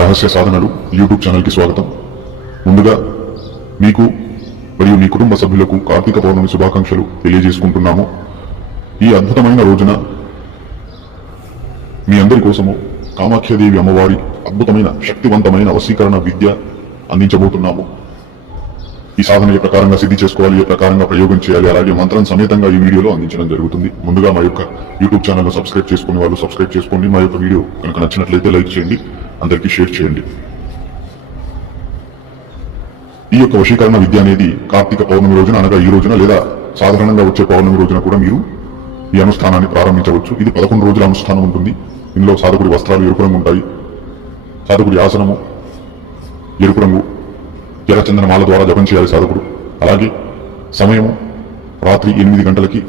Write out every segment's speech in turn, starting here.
రహస్య సాధనలు యూట్యూబ్ ఛానల్కి స్వాగతం. ముందుగా మీకు మరియు మీ కుటుంబ సభ్యులకు కార్తీక పౌర్ణమి శుభాకాంక్షలు తెలియజేసుకుంటున్నాము. ఈ అద్భుతమైన రోజున మీ అందరి కోసము కామాఖ్యాదేవి అమ్మవారి అద్భుతమైన శక్తివంతమైన వశీకరణ విద్య అందించబోతున్నాము. ఈ సాధన ఏ ప్రకారంగా సిద్ధి చేసుకోవాలి, ఏ ప్రకారంగా ప్రయోగం చేయాలి, అలాగే మంత్రం సమేతంగా ఈ వీడియోలో అందించడం జరుగుతుంది. ముందుగా మా యొక్క యూట్యూబ్ ఛానల్ సబ్స్క్రైబ్ చేసుకునే వాళ్ళు సబ్స్క్రైబ్ చేసుకోండి. మా యొక్క వీడియో కనుక నచ్చినట్లయితే లైక్ చేయండి, అందరికీ షేర్ చేయండి. ఈ యొక్క వశీకరణ విద్య అనేది కార్తీక పౌర్ణమి రోజున అనగా ఈ రోజున లేదా సాధారణంగా వచ్చే పౌర్ణమి రోజున కూడా మీరు ఈ అనుష్ఠానాన్ని ప్రారంభించవచ్చు. ఇది 11 రోజుల అనుష్ఠానం ఉంటుంది. ఇందులో సాధకుడి వస్త్రాలు ఎరుపు రంగు ఉంటాయి. సాధకుడి ఆసనము ఎరుపు రంగు, ఎర్రచందన మాల ద్వారా జపం చేయాలి సాధకుడు. అలాగే సమయము రాత్రి 8 గంటలకి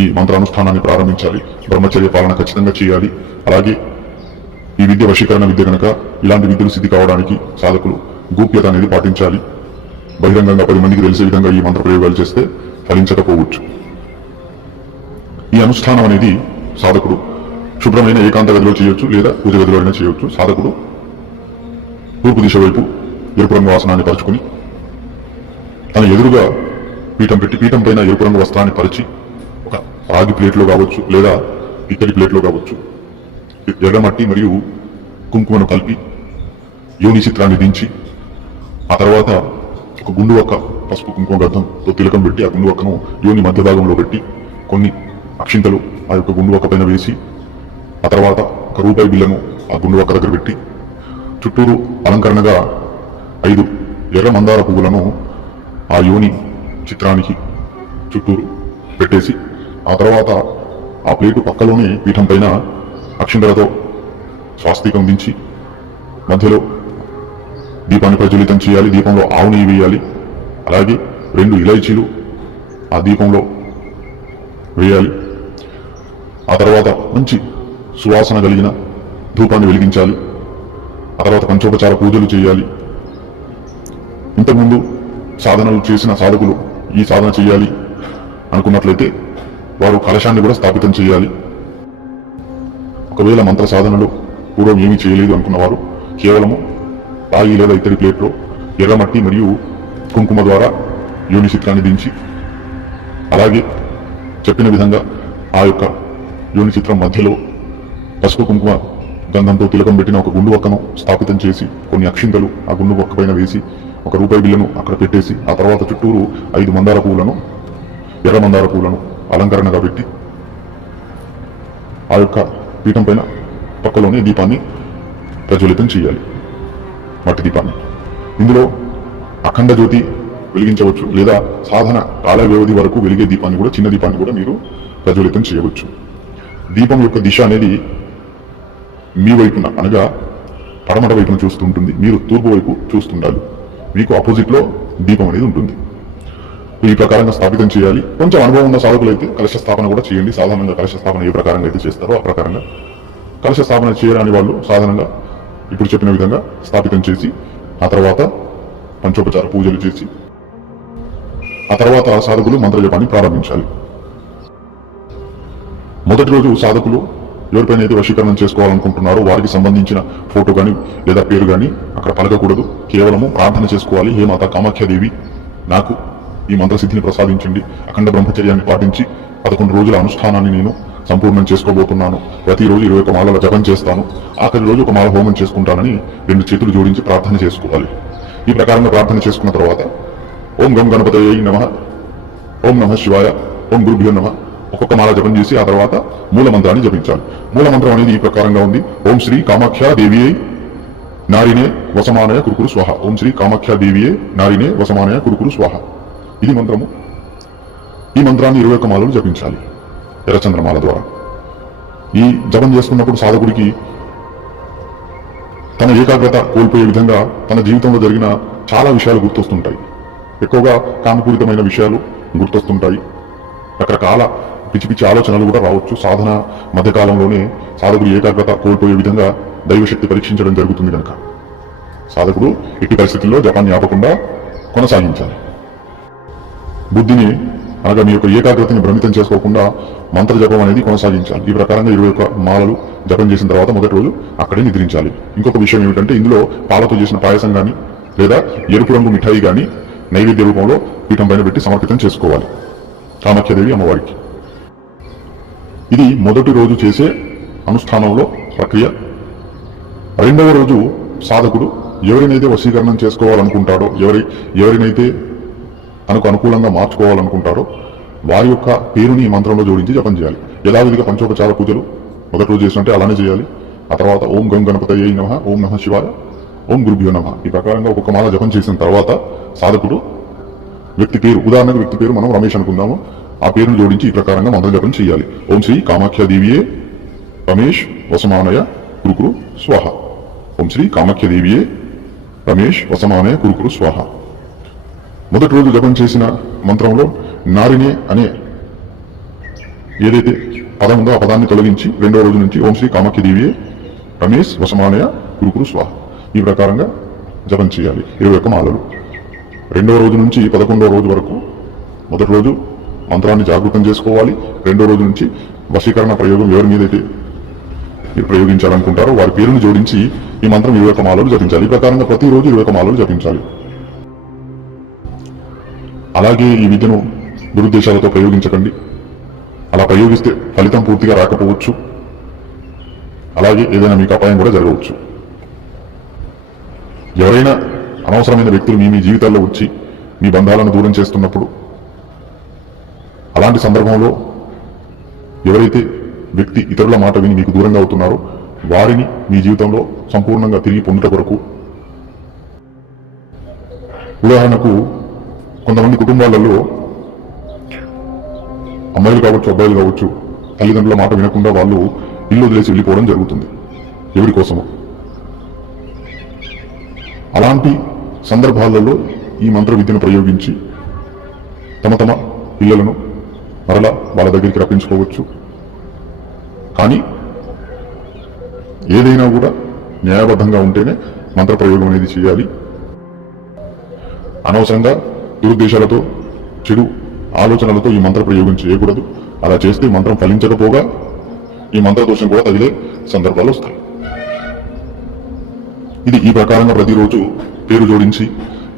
ఈ మంత్రానుష్ఠానాన్ని ప్రారంభించాలి. బ్రహ్మచర్య పాలన ఖచ్చితంగా చేయాలి. అలాగే ఈ విద్య వశీకరణ విద్య కనుక ఇలాంటి విద్యలు సిద్ధి కావడానికి సాధకులు గోప్యత అనేది పాటించాలి. బహిరంగంగా 10 మందికి తెలిసే విధంగా ఈ మంత్ర ప్రయోగాలు చేస్తే ఫలించకపోవచ్చు. ఈ అనుష్ఠానం అనేది సాధకుడు శుభ్రమైన ఏకాంత గదిలో చేయొచ్చు, లేదా పూజ గదిలో అయినా చేయొచ్చు. సాధకుడు తూర్పు దిశ వైపు ఎరుపు రంగు ఆసనాన్ని పరుచుకుని తన ఎదురుగా పీఠం పెట్టి పీఠం పైన ఎరుపు రంగు వస్త్రాన్ని పరిచి ఒక రాగి ప్లేట్లో కావచ్చు, లేదా ఇత్తడి ప్లేట్లో కావచ్చు ఎర్రమట్టి మరియు కుంకుమను కలిపి యోని చిత్రాన్ని దించి ఆ తర్వాత ఒక గుండు ఒక్క పసుపు కుంకుమ గద్ధంతో తిలకం పెట్టి ఆ గుండు ఒక్కను యోని మధ్య భాగంలో పెట్టి కొన్ని అక్షింతలు ఆ యొక్క గుండు ఒక్క పైన వేసి ఆ తర్వాత ఒక రూపాయి బిల్లను ఆ గుండు ఒక్క దగ్గర పెట్టి చుట్టూరు అలంకరణగా 5 ఎర్ర మందార పువ్వులను ఆ యోని చిత్రానికి చుట్టూరు పెట్టేసి ఆ తర్వాత ఆ ప్లేటు పక్కలోనే పీఠం పైన అక్షింతలతో స్వాస్తికం దించి మధ్యలో దీపాన్ని ప్రజ్వలితం చేయాలి. దీపంలో ఆవు నెయ్యి వేయాలి. అలాగే 2 ఇలైచీలు ఆ దీపంలో వేయాలి. ఆ తర్వాత మంచి సువాసన కలిగిన ధూపాన్ని వెలిగించాలి. ఆ తర్వాత పంచోపచార పూజలు చేయాలి. ఇంతకుముందు సాధనలు చేసిన సాధకులు ఈ సాధన చేయాలి అనుకున్నట్లయితే వారు కలశాన్ని కూడా స్థాపితం చేయాలి. ఒకవేళ మంత్ర సాధనలు పూర్వం ఏమీ చేయలేదు అనుకున్నవారు కేవలము రాగి లేదా ఇతడి ప్లేట్లో ఎర్రమట్టి మరియు కుంకుమ ద్వారా యోని చిత్రాన్ని దించి అలాగే చెప్పిన విధంగా ఆ యొక్క యోని చిత్రం మధ్యలో పసుపు కుంకుమ గంధంతో తిలకం పెట్టిన ఒక గుండు ఒక్కను స్థాపితం చేసి కొన్ని అక్షింతలు ఆ గుండు ఒక్క పైన వేసి ఒక రూపాయి బిల్లను అక్కడ పెట్టేసి ఆ తర్వాత చుట్టూరు 5 మందార పువ్వులను ఎర్ర మందార పువ్వులను అలంకరణగా పెట్టి ఆ యొక్క పీఠం పైన పక్కలోనే దీపాన్ని ప్రజ్వలితం చేయాలి, మట్టి దీపాన్ని. ఇందులో అఖండ జ్యోతి వెలిగించవచ్చు, లేదా సాధన కాల వ్యవధి వరకు వెలిగే దీపాన్ని కూడా, చిన్న దీపాన్ని కూడా మీరు ప్రజ్వలితం చేయవచ్చు. దీపం యొక్క దిశ అనేది మీ వైపున అనగా పడమట వైపున చూస్తూ ఉంటుంది. మీరు తూర్పు వైపు చూస్తుండాలి. మీకు ఆపోజిట్ లో దీపం అనేది ఉంటుంది. ఈ ప్రకారంగా స్థాపితం చేయాలి. కొంచెం అనుభవం ఉన్న సాధకులు అయితే కలశ స్థాపన కూడా చేయండి. సాధారణంగా కలశ స్థాపన ఏ ప్రకారంగా అయితే చేస్తారో ఆ ప్రకారంగా కలశ స్థాపన చేయరాని వాళ్ళు సాధారణంగా ఇప్పుడు చెప్పిన విధంగా స్థాపితం చేసి ఆ తర్వాత పంచోపచార పూజలు చేసి ఆ తర్వాత సాధకులు మంత్రజపాన్ని ప్రారంభించాలి. మొదటి రోజు సాధకులు ఎవరిపైన అయితే వశీకరణం చేసుకోవాలనుకుంటున్నారో వారికి సంబంధించిన ఫోటో కానీ లేదా పేరు కానీ అక్కడ పలకకూడదు. కేవలము ప్రార్థన చేసుకోవాలి. హే మాతా కామాఖ్యాదేవి, నాకు ఈ మంత్రసిద్ధిని ప్రసాదించండి. అఖండ బ్రహ్మచర్యాన్ని పాటించి 11 రోజుల అనుష్ఠానాన్ని నేను సంపూర్ణం చేసుకోబోతున్నాను. ప్రతిరోజు 21 మాలల జపం చేస్తాను. ఆఖరి రోజు 1 మాల హోమం చేసుకుంటానని 2 చేతులు జోడించి ప్రార్థన చేసుకోవాలి. ఈ ప్రకారంగా ప్రార్థన చేసుకున్న తర్వాత ఓం గం గణపతయే నమః, ఓం నమః శివాయ, ఓం గురుభ్యో నమః ఒక్కొక్క మాల జపం చేసి ఆ తర్వాత మూల మంత్రాన్ని జపించాలి. మూల మంత్రం అనేది ఈ ప్రకారంగా ఉంది. ఓం శ్రీ కామాఖ్యా దేవియే నారినే వసమానయ కురుకురు స్వాహ. ఓం శ్రీ కామాఖ్యా దేవియే నారినే వసమానయ కురుకురు స్వాహ. ఇది మంత్రము. ఈ మంత్రాన్ని 21 మాలలు జపించాలి ఎర్రచంద్రమాల ద్వారా. ఈ జపం చేసుకున్నప్పుడు సాధకుడికి తన ఏకాగ్రత కోల్పోయే విధంగా తన జీవితంలో జరిగిన చాలా విషయాలు గుర్తొస్తుంటాయి. ఎక్కువగా కామపూరితమైన విషయాలు గుర్తొస్తుంటాయి. రకరకాల పిచ్చి పిచ్చి ఆలోచనలు కూడా రావచ్చు. సాధన మధ్యకాలంలోనే సాధకుడు ఏకాగ్రత కోల్పోయే విధంగా దైవశక్తి పరీక్షించడం జరుగుతుంది కనుక సాధకుడు ఎట్టి పరిస్థితుల్లో జపాన్ని ఆపకుండా కొనసాగించాలి. బుద్ధిని అనగా మీ యొక్క ఏకాగ్రతని భ్రమితం చేసుకోకుండా మంత్ర జపం అనేది కొనసాగించాలి. ఈ ప్రకారంగా 21 మాలలు జపం చేసిన తర్వాత మొదటి రోజు అక్కడే నిద్రించాలి. ఇంకొక విషయం ఏమిటంటే ఇందులో పాలతో చేసిన పాయసం కానీ లేదా ఎరుపు రంగు మిఠాయి కానీ నైవేద్య రూపంలో పీఠం పైన పెట్టి సమర్పితం చేసుకోవాలి కామాఖ్యాదేవి అమ్మవారికి. ఇది మొదటి రోజు చేసే అనుష్ఠానంలో ప్రక్రియ. రెండవ రోజు సాధకుడు ఎవరినైతే వశీకరణం చేసుకోవాలనుకుంటాడో, ఎవరినైతే తనకు అనుకూలంగా మార్చుకోవాలనుకుంటారో వారి యొక్క పేరుని ఈ మంత్రంలో జోడించి జపం చేయాలి. యథావిధిగా పంచోపచార పూజలు మొదటి రోజు చేసినట్టే అలానే చేయాలి. ఆ తర్వాత ఓం గం గణపతయే నమః, ఓం నమః శివాయ, ఓం గురుభ్యో నమః. ఈ ప్రకారంగా ఒక్కొక్క మాల జపం చేసిన తర్వాత సాధకుడు వ్యక్తి పేరు, ఉదాహరణకు వ్యక్తి పేరు మనం రమేష్ అనుకుందాము, ఆ పేరును జోడించి ఈ ప్రకారంగా మంత్ర జపం చేయాలి. ఓం శ్రీ కామాఖ్యాదేవియే రమేష్ వసమానయ కురుకురు స్వాహ. ఓం శ్రీ కామాఖ్యాదేవియే రమేష్ వసమానయ కురుకురు స్వాహ. మొదటి రోజు జపం చేసిన మంత్రంలో నారినే అనే ఏదైతే పదం ఉందో ఆ పదాన్ని తొలగించి రెండవ రోజు నుంచి ఓం శ్రీ కామాఖ్యాదేవియే రమేష్ వసమానయ కురుకురు స్వాహ ఈ ప్రకారంగా జపం చేయాలి 21 మాలలు. రెండవ రోజు నుంచి 11వ రోజు వరకు మొదటి రోజు మంత్రాన్ని జాగృతం చేసుకోవాలి. రెండో రోజు నుంచి వశీకరణ ప్రయోగం ఎవరి మీదైతే మీరు ప్రయోగించాలనుకుంటారో వారి పేరును జోడించి ఈ మంత్రం 21 మాలలు జపించాలి. ఈ ప్రకారంగా ప్రతిరోజు 21 మాలలు జపించాలి. అలాగే ఈ విద్యను దురుద్దేశాలతో ప్రయోగించకండి. అలా ప్రయోగిస్తే ఫలితం పూర్తిగా రాకపోవచ్చు. అలాగే ఏదైనా మీకు అపాయం కూడా జరగవచ్చు. ఎవరైనా అనవసరమైన వ్యక్తులు మీ జీవితాల్లో వచ్చి మీ బంధాలను దూరం చేస్తున్నప్పుడు, అలాంటి సందర్భంలో ఎవరైతే వ్యక్తి ఇతరుల మాట విని మీకు దూరంగా అవుతున్నారో వారిని మీ జీవితంలో సంపూర్ణంగా తిరిగి పొందుట కొరకు, ఉదాహరణకు కొంతమంది కుటుంబాలలో అమ్మాయిలు కావచ్చు అబ్బాయిలు కావచ్చు తల్లిదండ్రుల మాట వినకుండా వాళ్ళు ఇల్లు వదిలేసి వెళ్ళిపోవడం జరుగుతుంది ఎవరి కోసమో. అలాంటి సందర్భాలలో ఈ మంత్ర విద్యను ప్రయోగించి తమ పిల్లలను మరలా వాళ్ళ దగ్గరికి రప్పించుకోవచ్చు. కానీ ఏదైనా కూడా న్యాయబద్ధంగా ఉంటేనే మంత్ర ప్రయోగం అనేది చేయాలి. అనవసరంగా దురుద్దేశాలతో చెడు ఆలోచనలతో ఈ మంత్ర ప్రయోగం చేయకూడదు. అలా చేస్తే మంత్రం ఫలించకపోగా ఈ మంత్ర దోషం కూడా తగిలే సందర్భాలు వస్తాయి. ఇది ఈ ప్రకారంగా ప్రతిరోజు పేరు జోడించి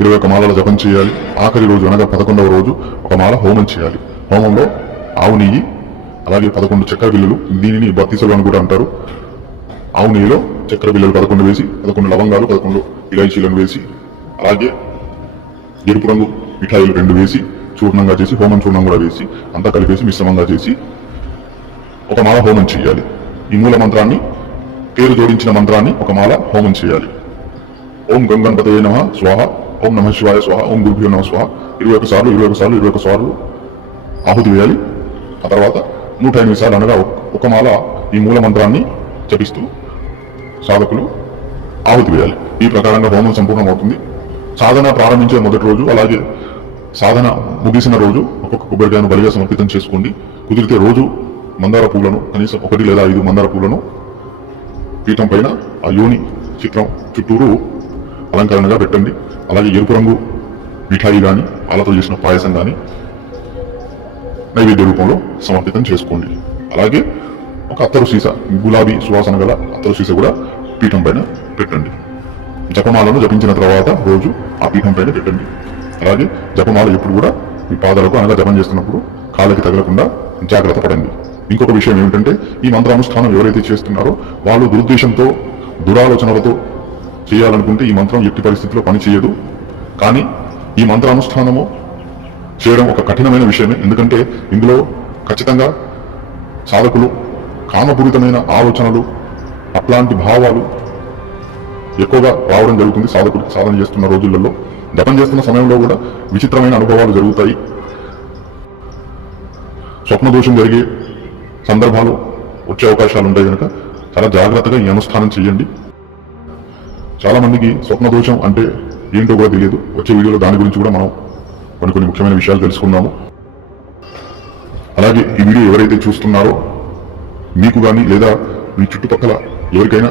21 మాలల జపం చేయాలి. ఆఖరి రోజు అనగా 11వ రోజు ఒక మాల హోమం చేయాలి. హోమంలో ఆవు నెయ్యి, అలాగే 11 చక్కెర బిళ్ళలు, దీనిని బత్తీసలు అని కూడా అంటారు. ఆవు నెయ్యిలో చక్కెర బిళ్ళలు 11 వేసి, 11 లవంగాలు, 11 ఇలాచీలను వేసి, అలాగే ఎరుపు రంగు మిఠాయిలు 2 వేసి చూర్ణంగా చేసి, హోమం చూర్ణం కూడా వేసి అంతా కలిపేసి మిశ్రమంగా చేసి ఒక మాల హోమం చేయాలి. ఈ మూల మంత్రాన్ని, పేరు జోడించిన మంత్రాన్ని ఒక మాల హోమం చేయాలి. ఓం గం గణపతయే నమః స్వాహ, ఓం నమః శివాయ స్వాహ, ఓం గురుభ్యో నమః స్వాహ 21 సార్లు 21 సార్లు ఆహుతి వేయాలి. ఆ తర్వాత 108 సార్లు అనగా ఒక మాల ఈ మూల మంత్రాన్ని జపిస్తూ సాధకులు ఆహుతి వేయాలి. ఈ ప్రకారంగా హోమం సంపూర్ణమవుతుంది. సాధన ప్రారంభించే మొదటి రోజు, అలాగే సాధన ముగిసిన రోజు ఒక్కొక్క కొబ్బరికాయను బలిగా సమర్పితం చేసుకోండి. కుదిరితే రోజు మందార పూలను, కనీసం 1 లేదా 5 మందార పూలను పీఠం పైన ఆ యోని చిత్రం చుట్టూరు అలంకరణగా పెట్టండి. అలాగే ఎరుపు రంగు మిఠాయి కానీ, పాలతో చేసిన పాయసం కానీ నైవేద్య రూపంలో సమర్పితం చేసుకోండి. అలాగే ఒక అత్తరు సీస, గులాబీ సువాసన గల అత్తరు సీస కూడా పీఠం పైన పెట్టండి. జపమాలను జపించిన తర్వాత రోజు ఆ పీఠం పైన పెట్టండి. అలాగే జపమాల ఎప్పుడు కూడా మీ పాదాలకు అనగా జపం చేస్తున్నప్పుడు కాళ్ళకి తగలకుండా జాగ్రత్త పడండి. ఇంకొక విషయం ఏమిటంటే, ఈ మంత్రానుష్ఠానం ఎవరైతే చేస్తున్నారో వాళ్ళు దురుద్దేశంతో, దురాలోచనలతో చేయాలనుకుంటే ఈ మంత్రం ఎట్టి పరిస్థితిలో పనిచేయదు. కానీ ఈ మంత్రానుష్ఠానము చేయడం ఒక కఠినమైన విషయమే. ఎందుకంటే ఇందులో ఖచ్చితంగా సాధకులు కామపూరితమైన ఆలోచనలు, అట్లాంటి భావాలు ఎక్కువగా రావడం జరుగుతుంది. సాధకుడికి సాధన చేస్తున్న రోజులలో, జపం చేస్తున్న సమయంలో కూడా విచిత్రమైన అనుభవాలు జరుగుతాయి. స్వప్న దోషం జరిగే సందర్భాలు వచ్చే అవకాశాలు ఉంటాయి కనుక చాలా జాగ్రత్తగా ఈ అనుష్ఠానం చేయండి. చాలా మందికి స్వప్న దోషం అంటే ఏంటో కూడా తెలియదు. వచ్చే వీడియోలో దాని గురించి కూడా మనం కొన్ని ముఖ్యమైన విషయాలు తెలుసుకున్నాము. అలాగే ఈ వీడియో ఎవరైతే చూస్తున్నారో మీకు కానీ లేదా మీ చుట్టుపక్కల ఎవరికైనా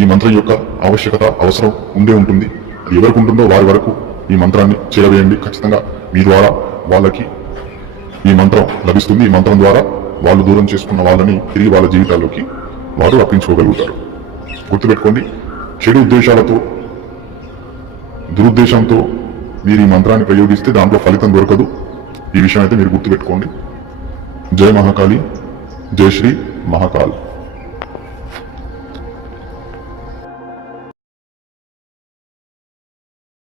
ఈ మంత్రం యొక్క ఆవశ్యకత, అవసరం ఉండే ఉంటుంది. అది ఎవరికి ఉంటుందో వారి వరకు ఈ మంత్రాన్ని చేరవేయండి. ఖచ్చితంగా మీ ద్వారా వాళ్ళకి ఈ మంత్రం లభిస్తుంది. ఈ మంత్రం ద్వారా వాళ్ళు దూరం చేసుకున్న వాళ్ళని తిరిగి వాళ్ళ జీవితాల్లోకి వారు రప్పించుకోగలుగుతారు. గుర్తుపెట్టుకోండి, చెడు ఉద్దేశాలతో దురుద్దేశంతో మీరు ఈ మంత్రాన్ని ప్రయోగిస్తే దాంట్లో ఫలితం దొరకదు. ఈ విషయం అయితే మీరు గుర్తుపెట్టుకోండి. జై మహాకాళి, జై శ్రీ మహాకాల్.